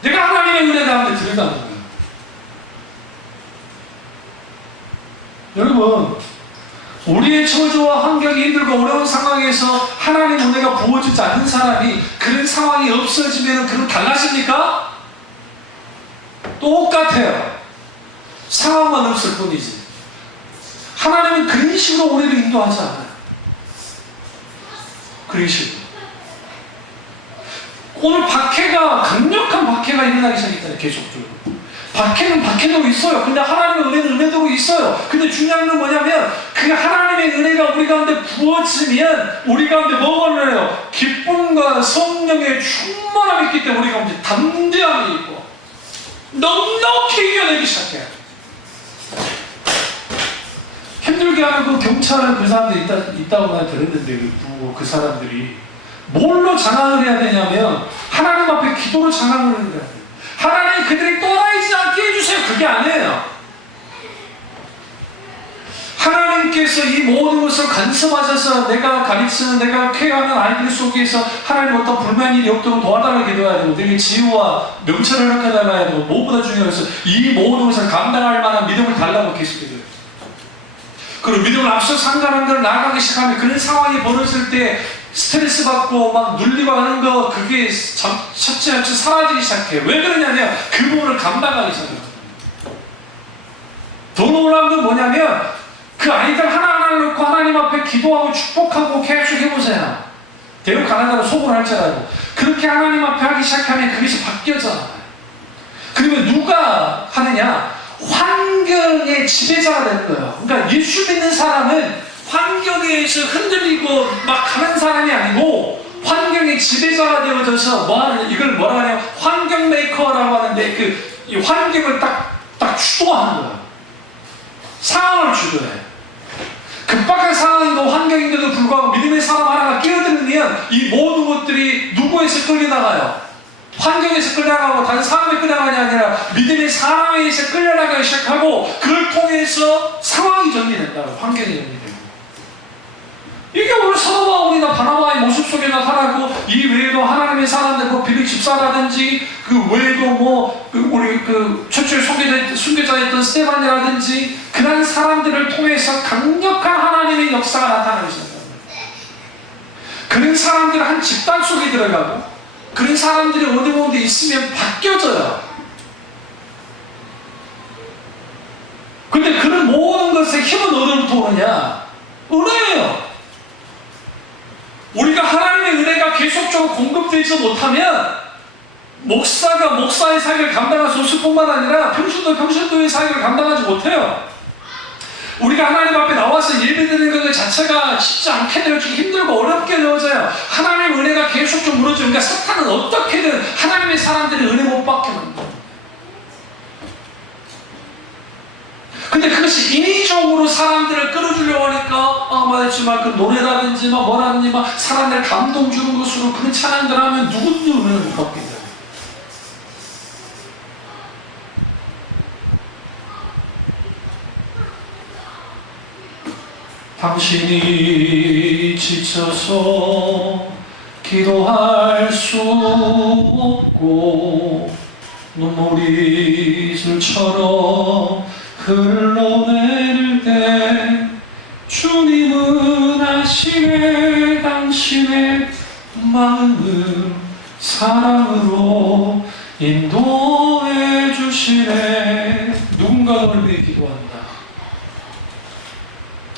내가 하나님의 은혜 가운데 들어가는 거예요. 여러분, 우리의 처지와 환경이 힘들고 어려운 상황에서 하나님 은혜가 부어지지 않는 사람이 그런 상황이 없어지면 그럼 달라집니까? 똑같아요. 상황만 없을 뿐이지. 하나님은 그런 식으로 우리를 인도하지 않아요. 그러시고 오늘 박해가 강력한 박해가 일어나기 시작했잖아요. 계속적으로 박해는 박해대로 있어요. 근데 하나님의 은혜는 은혜대로 있어요. 근데 중요한 건 뭐냐면 그 하나님의 은혜가 우리 가운데 부어지면 우리 가운데 뭐가 일어나요? 기쁨과 성령의 충만함이 있기 때문에 우리 가운데 담대함이 있고 넉넉히 이겨내기 시작해요. 힘들게 하는 그 경찰은 그 사람들이 있다고 난 들었는데 그 사람들이 뭘로 장악을 해야 되냐면 하나님 앞에 기도로 장악을 해야 돼요. 하나님 그들이 떠나지 않게 해주세요. 그게 아니에요. 하나님께서 이 모든 것을 간섭하셔서 내가 가르치는 내가 케어하는 아이들 속에서 하나님 어떤 불만이 일이 없도록 도와달라고 기도해야 되고 내게 지혜와 명철을 허락해달라야 되고 무엇보다 중요해서 이 모든 것을 감당할 만한 믿음을 달라고 계속 기도해요. 그리고 믿음을 앞서 상관한 걸 나아가기 시작하면 그런 상황이 벌어질 때 스트레스 받고 막 눌리고 하는 거 그게 차츰차츰 사라지기 시작해요. 왜 그러냐면 그 부분을 감당하기 시작해요. 더 놀라운 건 뭐냐면 그 아이들 하나하나를 놓고 하나님 앞에 기도하고 축복하고 계속 해보세요. 대륙 가나다로 속으로 할지라도 그렇게 하나님 앞에 하기 시작하면 그것이 바뀌어져요. 그러면 누가 하느냐? 환경의 지배자가 되는 거예요. 그러니까 예수 믿는 사람은 환경에 의해서 흔들리고 막 가는 사람이 아니고 환경의 지배자가 되어져서 이걸 뭐라 하냐? 환경 메이커라고 하는데 이 환경을 딱 주도하는 거예요. 상황을 주도해. 급박한 상황인도 환경인데도 불구하고 믿음의 사람 하나가 끼어들면 이 모든 것들이 누구에서 끌려나가요? 환경에서 끌려나가고 다른 사람에 끌려나가는 게 아니라 믿음의 사람에서 끌려나가기 시작하고 그걸 통해서 상황이 정리된다고. 환경이 정리되고 이게 오늘 사도 바울이나 바나바의 모습 속에 나타나고 이 외에도 하나님의 사람들 뭐 빌립 집사라든지 그 외에도 우리 최초에 순교자였던 스테반이라든지 그런 사람들을 통해서 강력한 하나님의 역사가 나타나기 시작합니다. 그런 사람들 한 집단 속에 들어가고 그런 사람들이 어느 곳에 있으면 바뀌어져요. 근데 그런 모든 것의 힘은 어디로부터 오느냐? 은혜예요. 우리가 하나님의 은혜가 계속적으로 공급되지 못하면 목사가 목사의 사역을 감당할 수 없을 뿐만 아니라 평신도의 사역을 감당하지 못해요. 우리가 하나님 앞에 나와서 예배드리는 것 자체가 쉽지 않게 되어지고 힘들고 어렵게 되어져요. 하나님의 은혜가 계속 좀 무너져요. 그러니까 사탄은 어떻게든 하나님의 사람들이 은혜 못 받게 만들어요. 근데 그것이 인위적으로 사람들을 끌어주려고 하니까 정말 그 노래라든지 뭐라든지 사람들 감동 주는 것으로 그런 찬양들 하면 누구도 은혜를 못 받게 돼요. 당신이 지쳐서 기도할 수 없고 눈물이 이슬처럼 흘러내릴 때 주님은 아시네 당신의 마음을 사랑으로 인도해 주시네. 누군가가 우리 위해 기도한다.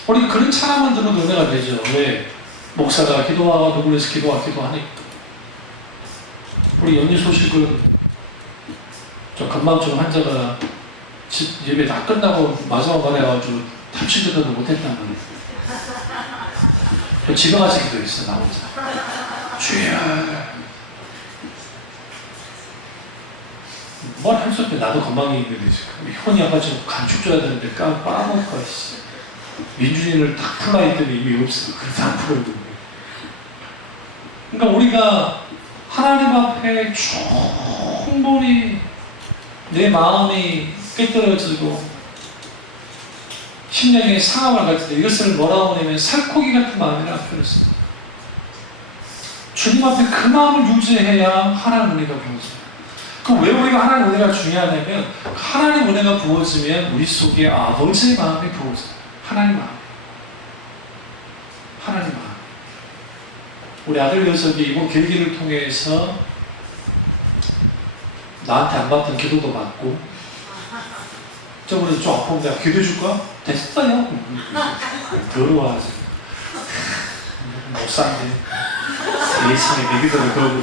우리 그런 찬양만 들어도 은혜가 되죠. 왜? 목사가 기도하고 누구에서 기도하니까. 우리 연휴 소식은 저 건망증 환자가 예배 다 끝나고 마지막 날에 와가지고 탑치기도도 못했단 말이에요. 집에 가서 기도했어 나 혼자. 주여 뭘 할 수 없게 나도 건방이 있는데 지금 혼이 아파지고 간축 줘야 되는데 빠먹고 민준이를 딱 풀라 했더니 이미 없어. 그래서 안 풀어야 되는 거예요. 그러니까 우리가 하나님 앞에 충분히 내 마음이 깨떨어지고 심령의 상함을 가질 때 이것을 뭐라고 하냐면 살코기 같은 마음이라고 표현했습니다. 주님 앞에 그 마음을 유지해야 하나님 은혜가 부어져요. 왜 우리가 하나님 은혜가 중요하냐면 하나님 은혜가 부어지면 우리 속에 아버지의 마음이 부어져요. 하나님 마음. 하나님 마음. 우리 아들 녀석이 이번 계기를 통해서 나한테 안 받던 기도도 받고 저번에 좀 아픈데 기도해 줄까? 됐어요. 더러워하지. 못 산대. 세상에 내 기도를 그러고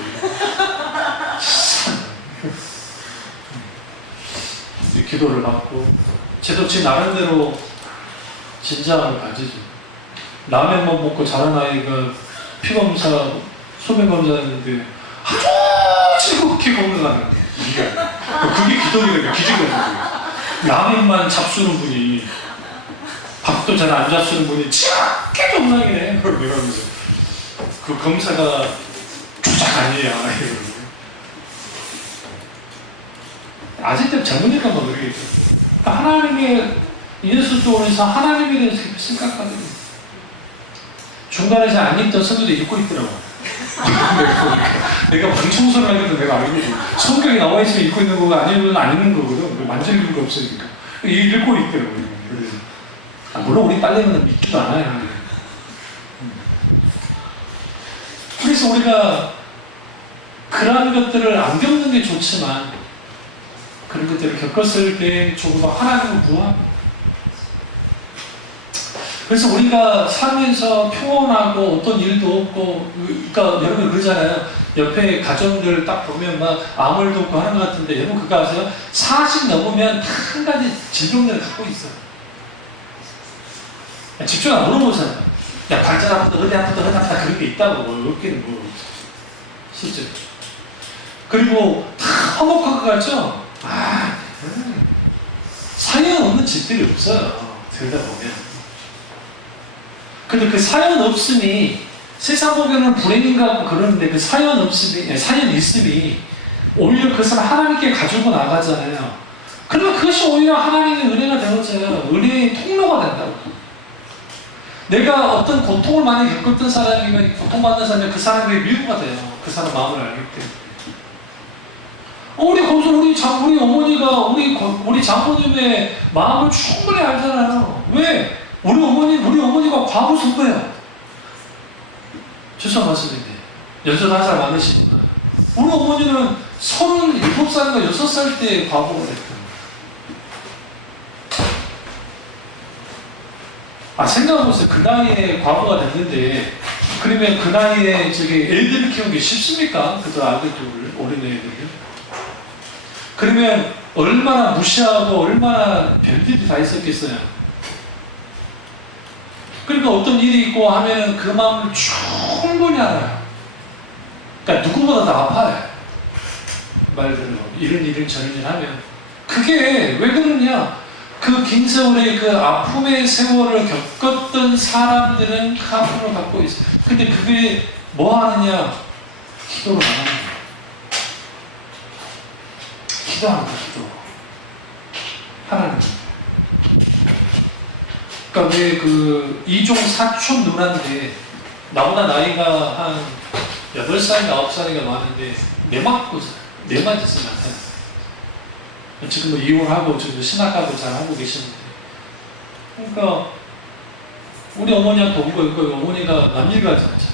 기도를 받고 저도 제 나름대로 진정을 가지죠. 라면만 먹고 자란 아이가 피검사, 소변검사했는데 아주 즐겁게 건강하는 거예요. 그게 기도니까 기적이거든요. 라면만 잡수는 분이 밥도 잘 안 잡수는 분이 착하게 건강이네. 이러면서 그 검사가 조작 아니에요. 이러면서. 아직도 젊으니까 뭐 그러겠죠. 하나님의 예수도에서 하나님에 대해서 생각하거든요. 중간에 잘 안 읽던 성경도 읽고 있더라고. 내가 방청소를 하니까 내가 알고 있어. 성경에 나와 있으면 읽고 있는 거가 아니면 안 읽는 거거든. 완전 읽는 거 없으니까. 읽고 있더라고요. 그래서. 물론 우리 딸내미는 믿지도 않아요. 그래서 우리가 그러한 것들을 안 겪는 게 좋지만 그런 것들을 겪었을 때 조금 하나님을 구합니다. 그래서 우리가 살면서 평온하고 어떤 일도 없고, 그러니까 여러분 그러잖아요. 옆에 가정들 딱 보면 막 아무 일도 없고 하는 것 같은데 여러분 그거 아세요? 40 넘으면 한 가지 질병들을 갖고 있어요. 집중 안 물어보잖아요. 야, 발전 아프다, 어디 아프다, 어디 아프다 그런 게 있다고. 없기는 뭐 실제로. 그리고 다 화목한 것 같죠? 사연 없는 집들이 없어요. 들다 보면. 근데 그 사연 없음이 세상 보기에는 불행인가 하고 그러는데 그 사연 없음이, 사연 있음이 오히려 그것을 하나님께 가지고 나가잖아요. 그러면 그것이 오히려 하나님의 은혜가 되어져요. 은혜의 통로가 된다고. 내가 어떤 고통을 많이 겪었던 사람이면 고통받는 사람이면 그 사람의 미우가 돼요. 그 사람 마음을 알기 때문에. 우리 어머니가 우리 장모님의 마음을 충분히 알잖아요. 왜? 우리 어머니가 과부 선배예요. 죄송한 말씀인데 연세도 한 살 많으시지만 우리 어머니는 37살인가 6살 때 과부가 됐거든요. 생각해보세요. 그 나이에 과부가 됐는데 그러면 그 나이에 애들을 키우는 게 쉽습니까? 그저 아들들, 어린애들을. 그러면 얼마나 무시하고 얼마나 별일이 다 있었겠어요. 그러니까 어떤 일이 있고 하면 그 마음을 충분히 알아요. 그러니까 누구보다 더 아파요. 말 그대로 이런 일을 저런 일 하면 그게 왜 그러냐? 그 긴 세월의 그 아픔의 세월을 겪었던 사람들은 그 아픔을 갖고 있어요. 근데 그게 뭐 하느냐? 기도로 나가는 거예요. 기도하는 거예요. 기도. 하나님. 그러니까 왜 그 이종 사촌 누나인데 나보다 나이가 한 8살인가 9살인가 많은데 내 맞았어요. 지금 뭐 이혼하고 지금 신학가도 잘 하고 계시는데 그러니까 우리 어머니한테 온 거예요. 그러니까 어머니가 남일가지 않잖아요.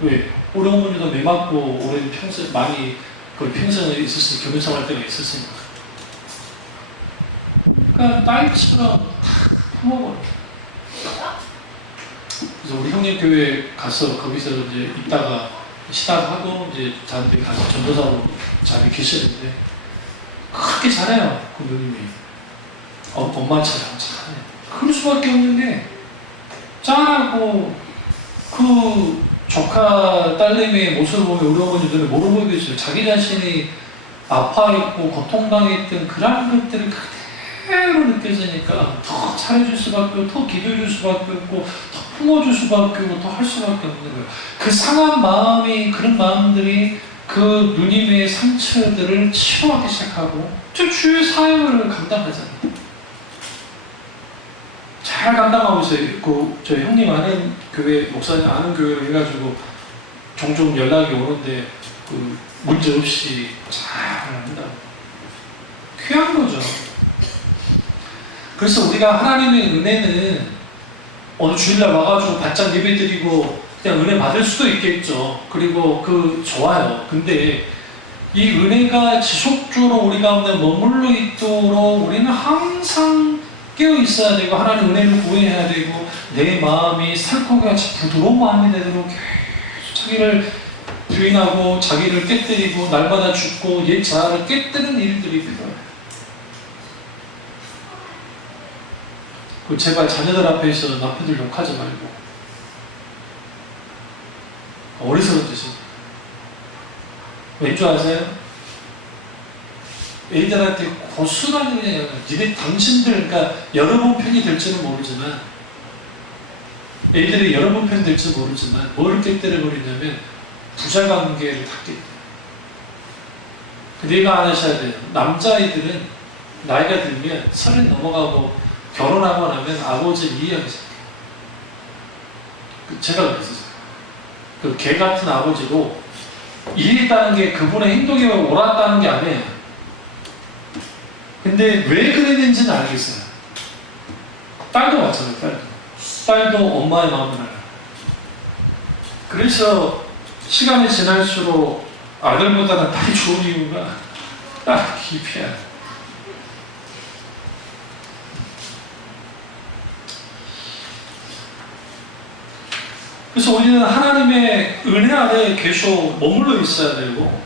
왜? 우리 어머니도 매 맞고 오랜 평생 많이 거의 평생에 있었으니 교민생활 때가 있었으니까 그러니까 딸처럼 다 품어버려. 그래서 우리 형님 교회 가서 거기서 이제 있다가 시작하고 이제 저한테 가서 전도사로 자리 계시는데 그렇게 잘해요. 그 누님이 엄마처럼 잘해요. 그럴 수밖에 없는 게 짠하고 그 조카 딸내미의 모습을 보면 우리 어머니 눈에 뭐로 보이겠어요. 자기 자신이 아파있고 고통당했던 그런 것들을 그대로 느껴지니까 더 잘해줄 수밖에 없고 더 기도해줄 수밖에 없고 더 품어줄 수밖에 없고 더 할 수밖에 없는 거예요. 그 상한 마음이 그런 마음들이 그 누님의 상처들을 치료하기 시작하고 저 주의 사역을 감당하잖아요. 잘 감당하고 있어요. 저 형님 아는 교회 목사님 아는 교회를 해가지고 종종 연락이 오는데 그 문제 없이 잘 한다고. 귀한 거죠. 그래서 우리가 하나님의 은혜는 어느 주일날 와가지고 바짝 예배드리고 그냥 은혜 받을 수도 있겠죠. 그리고 좋아요. 근데 이 은혜가 지속적으로 우리 가운데 머물러 있도록 우리는 항상 깨어 있어야 되고 하나님 은혜를 구해야 되고 내 마음이 살코기같이 부드러운 마음이 되도록 계속 자기를 부인하고 자기를 깨뜨리고 날마다 죽고 옛 자아를 깨뜨리는 일들이 필요해요. 제발 자녀들 앞에서 남편들 욕하지 말고 어리석은 짓이 왠줄 아세요? 애들한테 고스란히 그냥 당신들, 그러니까 여러분 편이 될지는 모르지만 애들이 여러분 편 될지 모르지만 뭘 깨뜨려버리냐면 부자관계를 다 깨뜨려. 내가 아셔야 돼요. 남자아이들은 나이가 들면 30 넘어가고 결혼하고 나면 아버지를 이해하기 시작해요. 제가 그랬었어요. 그 개 같은 아버지도 이해했다는 게 그분의 행동이 옳았다는 게 아니에요. 근데 왜 그랬는지는 알겠어요. 딸도 마찬가지예요. 딸도 엄마의 마음을 알아요. 그래서 시간이 지날수록 아들보다는 딸이 좋은 이유가 딸이 기피해요. 그래서 우리는 하나님의 은혜 아래 계속 머물러 있어야 되고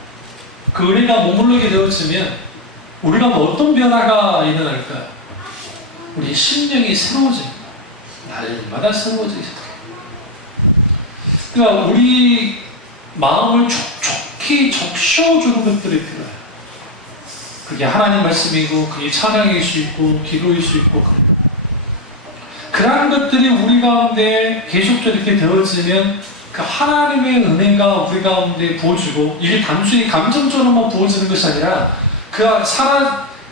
그 은혜가 머물러게 되어지면 우리가 어떤 변화가 일어날까? 우리 심령이 새로워집니다. 날마다 새로워지기 시작해요. 그러니까 우리 마음을 촉촉히 적셔주는 것들이 필요해요. 그게 하나님 말씀이고 그게 찬양일 수 있고 기도일 수 있고 그러한 것들이 우리 가운데 계속적으로 이렇게 되어지면 그 하나님의 은혜가 우리 가운데 부어지고 이게 단순히 감정적으로만 부어지는 것이 아니라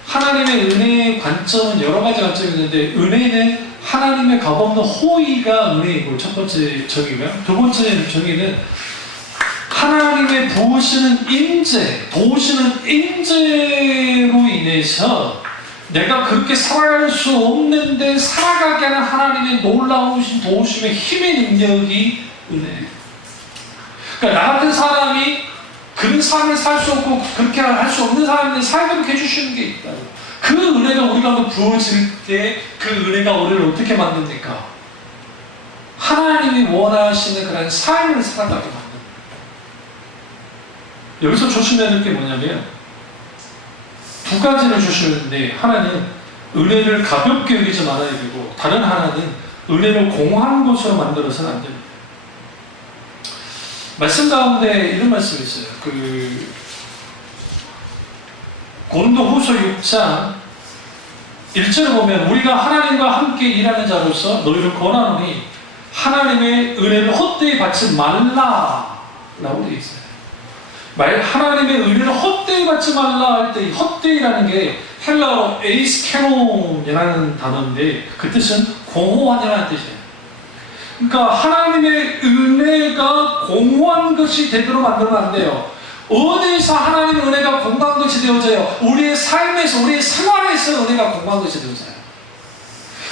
하나님의 은혜의 관점은 여러 가지 관점이 있는데 은혜는 하나님의 값없는 호의가 은혜이고 첫 번째 정의고요. 두 번째 정의는 하나님의 도우시는 임재로 인해서 내가 그렇게 살아갈 수 없는데 살아가게 하는 하나님의 놀라우신 도우심의 힘의 능력이 은혜예요. 그러니까 나 같은 사람이 그런 삶을 살 수 없고 그렇게 할 수 없는 사람인데 살도록 해주시는 게 있다고. 그 은혜가 우리가 부어질 때 그 은혜가 우리를 어떻게 만듭니까? 하나님이 원하시는 그런 삶을 살아가게 만듭니다. 여기서 조심해야 될 게 뭐냐면 두 가지를 주시는데 하나는 은혜를 가볍게 여기지 말아야 되고 다른 하나는 은혜를 공허한 것으로 만들어서는 안 됩니다. 말씀 가운데 이런 말씀이 있어요. 고린도후서 6장 1절을 보면 우리가 하나님과 함께 일하는 자로서 너희를 권하노니 하나님의 은혜를 헛되이 받지 말라라고 되어 있어요. 하나님의 은혜를 헛되이 받지 말라 할 때 헛되이라는 게 헬라어로 에이스케논이라는 단어인데 그 뜻은 공허한이라는 뜻이에요. 그러니까 하나님의 은혜가 공허한 것이 되도록 만들면 안 돼요. 어디서 하나님의 은혜가 공허한 것이 되어져요? 우리의 삶에서, 우리의 생활에서 은혜가 공허한 것이 되어져요.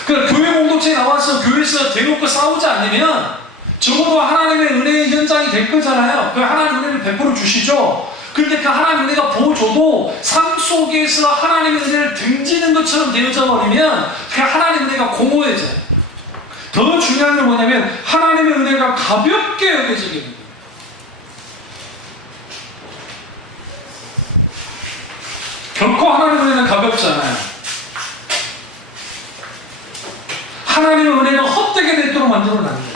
그러니까 교회 공동체에 나와서 교회에서 대놓고 싸우지 않으면 적어도 하나님의 은혜의 현장이 될 거잖아요. 그 하나님의 은혜를 베풀어 주시죠. 그런데 그 하나님의 은혜가 부어줘도 삶 속에서 하나님의 은혜를 등지는 것처럼 되어져 버리면 그 하나님의 은혜가 공허해져요. 더 중요한 건 뭐냐면 하나님의 은혜가 가볍게 여겨지게 됩니다. 결코 하나님의 은혜는 가볍지 않아요. 하나님의 은혜가 헛되게 되도록 만들어는 안 돼요.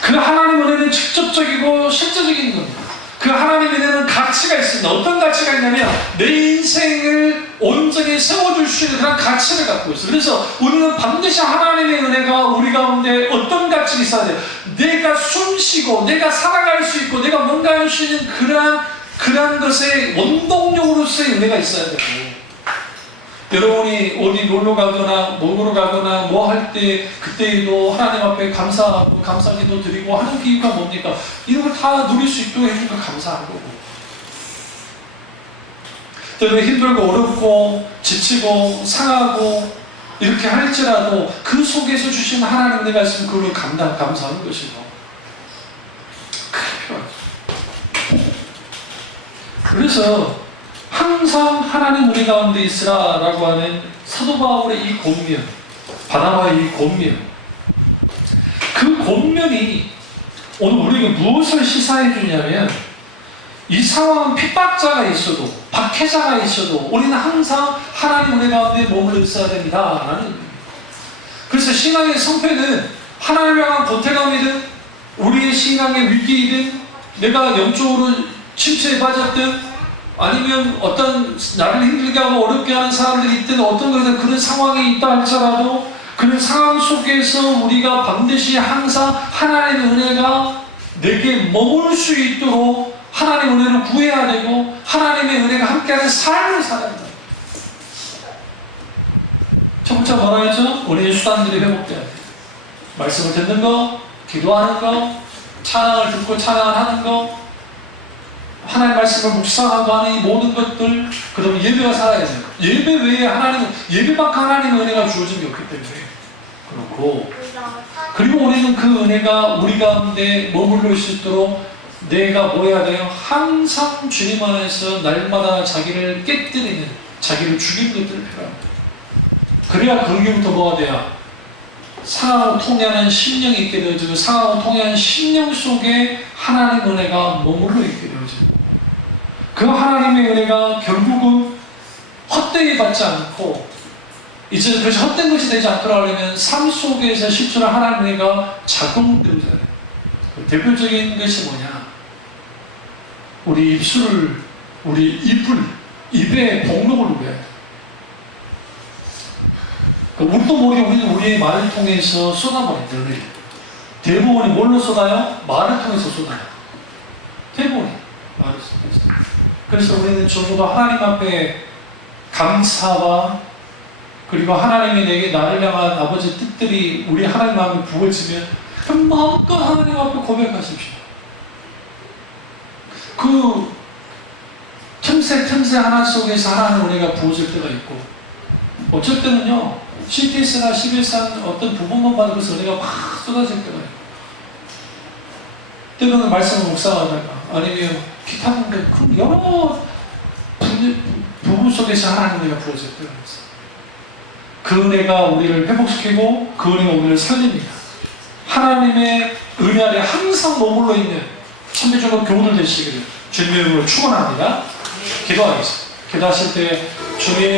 그 하나님의 은혜는 직접적이고 실제적인 겁니다. 그 하나님의 은혜는 가치가 있습니다. 어떤 가치가 있냐면 내 인생을 온전히 세워줄 수 있는 그런 가치를 갖고 있어요. 그래서 우리는 반드시 하나님의 은혜가 우리 가운데 어떤 가치가 있어야 돼요. 내가 숨쉬고 내가 살아갈 수 있고 내가 뭔가 할 수 있는 그러한 것의 원동력으로서의 은혜가 있어야 돼요. 여러분이 어디 놀러 가거나 먹으러 가거나 뭐 할 때 그때에도 하나님 앞에 감사하고 감사기도 드리고 하는 이유가 뭡니까? 이런 걸 다 누릴 수 있도록 해주니까 감사한 거고. 때로는 힘들고 어렵고 지치고 상하고 이렇게 할지라도 그 속에서 주신 하나님 은혜가 있으면 그걸 감사하는 것이고 그게 필요하죠. 그래서 항상 하나님 우리 가운데 있으라 라고 하는 사도 바울의 이 권면, 바나바의 이 권면, 그 권면이 오늘 우리에게 무엇을 시사해 주냐면, 이 상황은 핍박자가 있어도, 박해자가 있어도 우리는 항상 하나님 우리 가운데 머물러 있어야 됩니다 라는 의미입니다. 그래서 신앙의 성패는 하나님을 향한 보태감이든, 우리의 신앙의 위기이든, 내가 영적으로 침체에 빠졌든, 아니면 어떤 나를 힘들게 하고 어렵게 하는 사람들이 있든, 어떤 것이든 그런 상황이 있다 할지라도 그런 상황 속에서 우리가 반드시 항상 하나님의 은혜가 내게 머물 수 있도록 하나님의 은혜를 구해야 되고, 하나님의 은혜가 함께하는 삶을 살아야 된다. 첫 번째 뭐라 했죠? 우리의 수단들이 회복돼야 돼. 말씀을 듣는 거, 기도하는 거, 찬양을 듣고 찬양을 하는 거, 하나님의 말씀을 묵상하고 하는 이 모든 것들, 그다음에 예배가 살아야 돼요. 예배 외에 예배만큼 하나님의 은혜가 주어진 게 없기 때문에 그렇고, 그리고 우리는 그 은혜가 우리 가운데 머물러 있을 수 있도록 내가 뭐 해야 돼요? 항상 주님 안에서 날마다 자기를 깨뜨리는, 자기를 죽이는 것들을 필요합니다. 그래야 거기부터 뭐가 돼야? 상하고 통해하는 심령이 있게 되어지고, 상하고 통해하는 심령 속에 하나님의 은혜가 머물러 있게 되어지고, 그 하나님의 은혜가 결국은 헛되이 받지 않고, 이제 그것이 헛된 것이 되지 않도록 하려면 삶 속에서 실제로 하나님의 은혜가 작용되어져야 돼요. 대표적인 것이 뭐냐? 우리 입술을, 우리 입에 복록을 누려야 돼요. 우리도 모르게 우리는 우리의 말을 통해서 쏟아버린 늘 대부분이 뭘로 쏟아요? 말을 통해서 쏟아요. 대부분이 말을 통해서. 그래서 우리는 적어도 하나님 앞에 감사와, 그리고 하나님이 내게 나를 향한 아버지 뜻들이 우리 하나님 앞에 부어지면 마음껏 하나님 앞에 고백하십시오. 그 틈새 하나 속에서 하나님 은혜가 부어질 때가 있고, 어쩔 때는요 CTS나 CBS한 어떤 부분만 받으면서 은혜가 확 쏟아질 때가 있고, 때로는 말씀을 묵상하다가, 아니면 기타 공부, 그 여러 부분 속에서 하나님 은혜가 부어질 때가 있어요. 그 은혜가 우리를 회복시키고 그 은혜가 우리를 살립니다. 하나님의 은혜 안에 항상 머물러 있는 참배적으로 교우들 되시기를 주님의 이름으로 축원합니다. 기도하겠습니다. 기도하실 때 주님